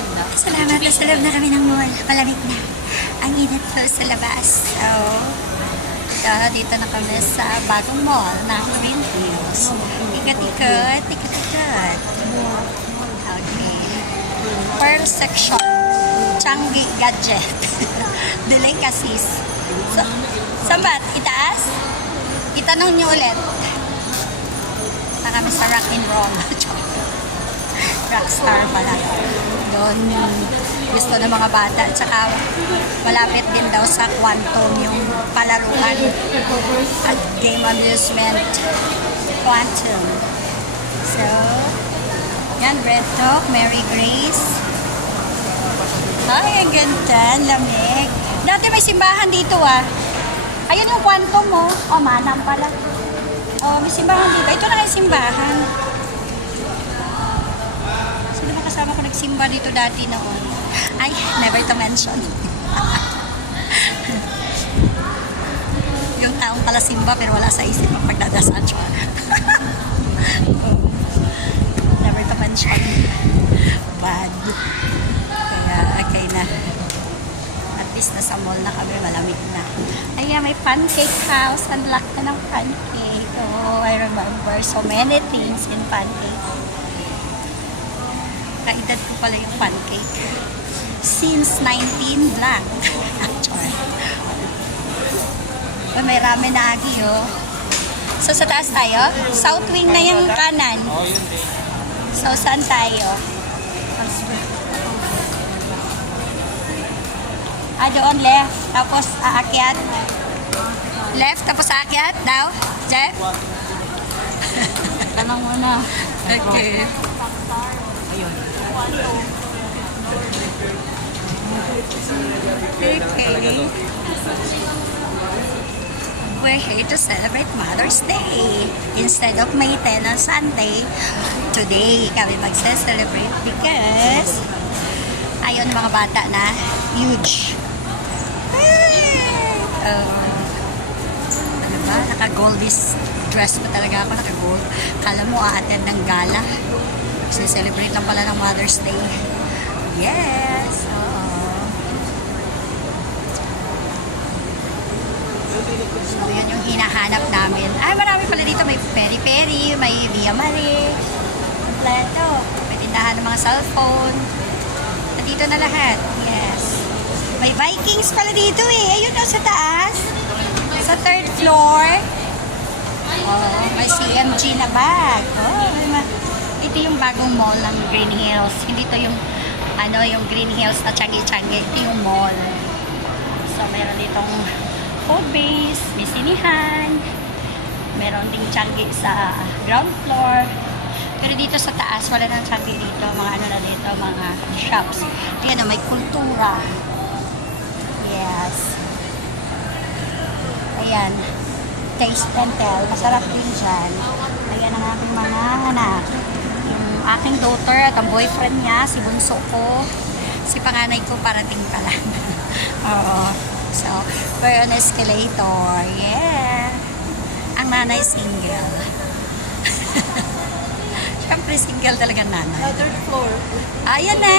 Maganda. Salamat na sa loob na kami ng mall. Malamig na. Ang init po sa labas. So, dito na kami sa bagong mall ng Green Hills. Ikat-ikat, ikat-ikat. Okay. Pearl section. Changi gadget. Delicacies. So, saan ba? Itaas? Itanong niyo ulit. Na kami sa rock and roll. Rockstar pala. Doon gusto ng mga bata. Tsaka malapit din daw sa Quantum yung palaruan at game amusement. Quantum. So, yan, Red Talk, Mary Grace. Ay, ang ganda, ang lamig. Dati may simbahan dito Ayun yung Quantum mo. Manang pala. May simbahan dito. Ito na yung simbahan. Kasama ko nagsimba dito dati noon. Ay, never to mention. Yung taong pala simba pero wala sa isip ang pagdadasal siya. Never to mention. Bad. Kaya, okay na. At least nasa mall na kami, malamig na. Ayan, may pancake house. Ang laki na ng pancake. Oh, I remember so many things in pancake. Kaedad ko pala yung pancake. Since 19 blank. May ramen na agi So sa taas tayo? South wing na yung kanan. So saan tayo? Doon left. Tapos aakyat. Left tapos aakyat. Now? Jeff? Tanong mo na. Okay. Ayun. Okay. We're here to celebrate Mother's Day. Instead of May 10 on Sunday, today kami magse-celebrate because ayun mga bata na huge. Ano ba? Naka-goldies dress pa talaga ako. Naka-gold. Kala mo a-attend ng gala. Celebrate lang pala ng Mother's Day. Yes! So, yan yung hinahanap namin. Ay, marami pala dito. May peri-peri, may Via Marie, kompleto. May tindahan ng mga cellphone. Nandito na lahat. Yes. May Vikings pala dito Ayun sa taas. Sa third floor. May CMG na bag. Ito yung bagong mall ng Green Hills. Hindi to yung yung Green Hills na Changi-Changi. Ito yung mall. So, meron ditong food base, may sinihan. Meron ding Changi sa ground floor. Pero dito sa taas, wala nang Changi dito. Mga na dito, mga shops. Ayan may kultura. Yes. Ayan. Taste and tell. Masarap din dyan. Ayan ang aking mga anak. Yung aking daughter at ang boyfriend niya, si bunso ko. Si panganay ko parating pa lang. Oo. So, we're on escalator. Yeah. Ang nanay single. Siyempre single talaga nanay. Third floor. Ayan na.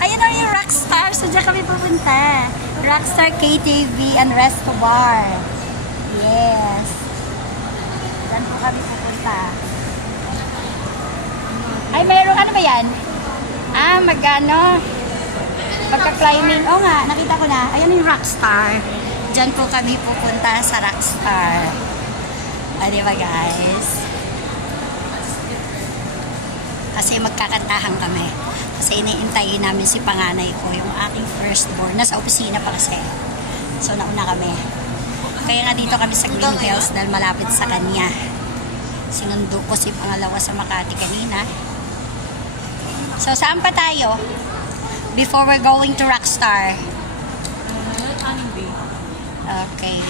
Ayan na yung Rockstar. So, dyan kami pupunta. Rockstar KTV and Resto Bar. Yes. Diyan po kami pupunta. Ay, mayroong ano ba yan? Magano? Pagka-climbing. Nga, nakita ko na. Ayan yung Rockstar. Diyan po kami pupunta sa Rockstar. Di ba guys? Kasi magkakantahan kami. Kasi iniintayin namin si panganay ko, yung aking firstborn. Nasa opisina pa kasi. So, nauna kami. Kaya nga dito kami sa Green Hills dahil malapit sa kanya. Sinundo ko si pangalawa sa Makati kanina. So, saan pa tayo? Before we're going to Rockstar. Okay.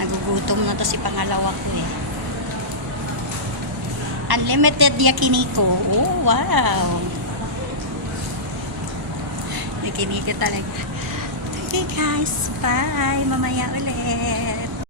Nagugutom na to si pangalawa ko Unlimited yakiniko. Oh, wow. Yakiniko talaga. Okay guys, bye. Mamaya ulit.